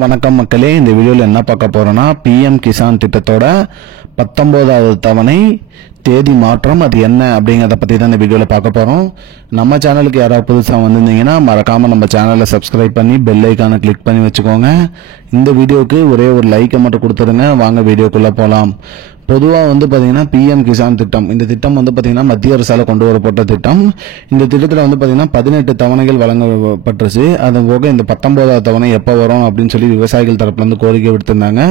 வணக்கம் மக்களே, இந்த வீடியோவில் என்ன பார்க்க போறோம்னா பிஎம் கிசான் திட்டத்தோட 19வது தவணை தேதி மாற்றம் அது என்ன அப்படிங்கறத பத்தி தான் இந்த வீடியோல பார்க்க போறோம். நம்ம சேனலுக்கு யாராவது புதுசா வந்திருந்தீங்கன்னா மறக்காம நம்ம சேனலை சப்ஸ்கிரைப் பண்ணி பெல் ஐகானை கிளிக் பண்ணி வச்சுக்கோங்க. இந்த வீடியோக்கு ஒரே ஒரு லைக்கை மட்டும் கொடுத்துருங்க. வாங்க வீடியோக்குள்ள போலாம். பொதுவாக பார்த்தீங்கன்னா பிஎம் கிசான் திட்டம், இந்த திட்டம் பார்த்தீங்கன்னா மத்திய அரசால் கொண்டு வரப்பட்ட திட்டம். இந்த திட்டத்தில் பார்த்தீங்கன்னா 18 தவணைகள் வழங்கப்பட்டுருச்சு. அது போக இந்த 19வது தவணை எப்போ வரும் அப்படின்னு சொல்லி விவசாயிகள் தரப்புல கோரிக்கை விடுத்திருந்தாங்க.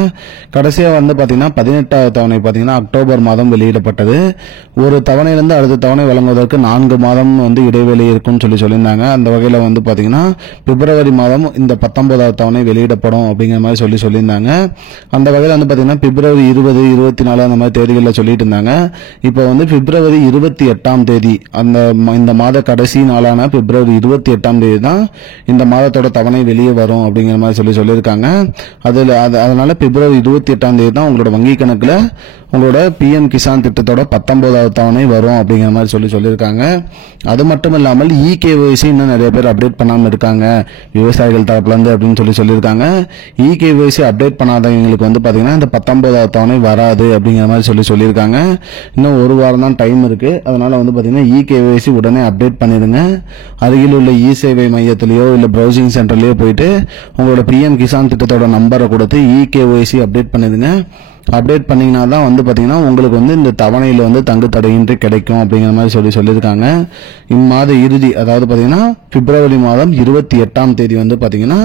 கடைசியாக பார்த்தீங்கன்னா 18வது தவணை பார்த்தீங்கன்னா அக்டோபர் மாதம் வெளியிடப்பட்டது. ஒரு தவணையிலிருந்து அடுத்த தவணை வழங்குவதற்கு 4 மாதம் இடைவெளி இருக்கும்னு சொல்லியிருந்தாங்க. அந்த வகையில் பார்த்தீங்கன்னா பிப்ரவரி மாதம் இந்த 19வது தவணை வெளியிடப்படும் அப்படிங்கிற மாதிரி சொல்லியிருந்தாங்க. அந்த வகையில் பார்த்தீங்கன்னா பிப்ரவரி 20, 24 அந்த மாதிரி தேதிகளில் சொல்லிட்டு இருந்தாங்க. இப்போ பிப்ரவரி 28ஆம் தேதி, இந்த மாத கடைசி நாளான பிப்ரவரி 28ஆம் தேதி தான் இந்த மாதத்தோட தவணை வெளியே வரும் அப்படிங்கிற மாதிரி சொல்லியிருக்காங்க. அதனால பிப்ரவரி 28ஆம் தேதி தான் உங்களோட வங்கி கணக்குல உங்களோட பிஎம் கிசான் திட்டத்தோட 19வது தவணை வரும் அப்படிங்கிற மாதிரி சொல்லியிருக்காங்க. அது மட்டும் இல்லாமல் இகேஒய்சி இன்னும் நிறைய பேர் அப்டேட் பண்ணாம இருக்காங்க விவசாயிகள் தரப்புல இருந்து அப்படின்னு சொல்லியிருக்காங்க. இகேஒய்சி அப்டேட் பண்ணாதவங்களுக்கு பாத்தீங்கன்னா இந்த 19வது தவணை வராது அப்படிங்கிற மாதிரி சொல்லியிருக்காங்க. இன்னும் ஒரு வாரம் தான் டைம் இருக்கு. அதனால பாத்தீங்கன்னா இகேஒய்சி உடனே அப்டேட் பண்ணிருங்க. அருகில் உள்ள இ சேவை மையத்திலேயோ இல்ல பிரவுசிங் சென்டர்லயோ போயிட்டு உங்களோட பிஎம் கிசான் திட்டத்தோட நம்பரை கொடுத்து இகேஒய்சி அப்டேட் பண்ணிருங்க. அப்டேட் பண்ணீங்கன்னா தான் பாத்தீங்கன்னா உங்களுக்கு இந்த தவணையில தங்கு தடையின்றி கிடைக்கும் அப்படிங்கிற மாதிரி சொல்லியிருக்காங்க. இம்மாத இறுதி, அதாவது பாத்தீங்கன்னா பிப்ரவரி மாதம் 28ஆம் தேதி பாத்தீங்கன்னா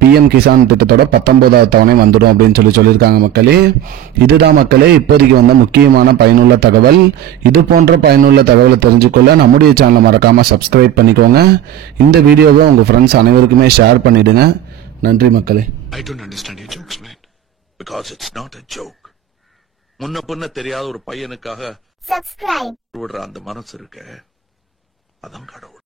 பிஎம் கிசான் திட்டத்தோட 19வது தவணை வந்துடும் அப்படின்னு சொல்லியிருக்காங்க. மக்களே, இதுதான் மக்களே இப்போதைக்கு முக்கியமான பயனுள்ள தகவல். இது போன்ற பயனுள்ள தகவலை தெரிஞ்சுக்கொள்ள நம்முடைய சேனலை மறக்காம சப்ஸ்கிரைப் பண்ணிக்கோங்க. இந்த வீடியோவை உங்க ஃப்ரெண்ட்ஸ் அனைவருக்குமே ஷேர் பண்ணிடுங்க. நன்றி மக்களே. I don't understand your jokes, man. Because it's not a joke. முன்ன பின்ன தெரியாத ஒரு பையனுக்காக விடுற அந்த மனசு இருக்க, அதான் கடவுள்.